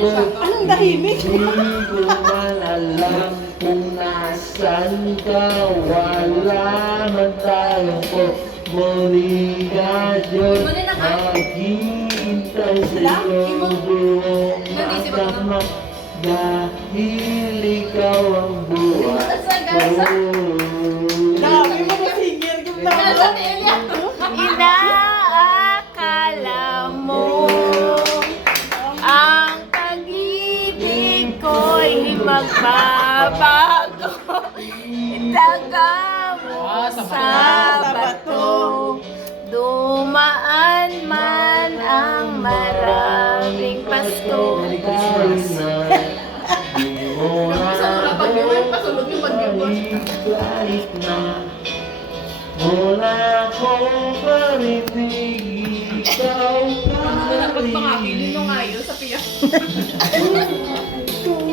Anong tahimik? Hindi ko man alam kung nasan ka. Wala man tayong muli ka Diyos. Maghihintay sa'yo buong magdamag. Dahil ikaw ang buhay ko. Dami mo na singer yung naman. Inaakala mo ang pag-ibig ko'y magbabago. Itaga mo sa bato. Dumaan man ang maraming Pasko. Kahit na wala akong parinig, ikaw pa rin.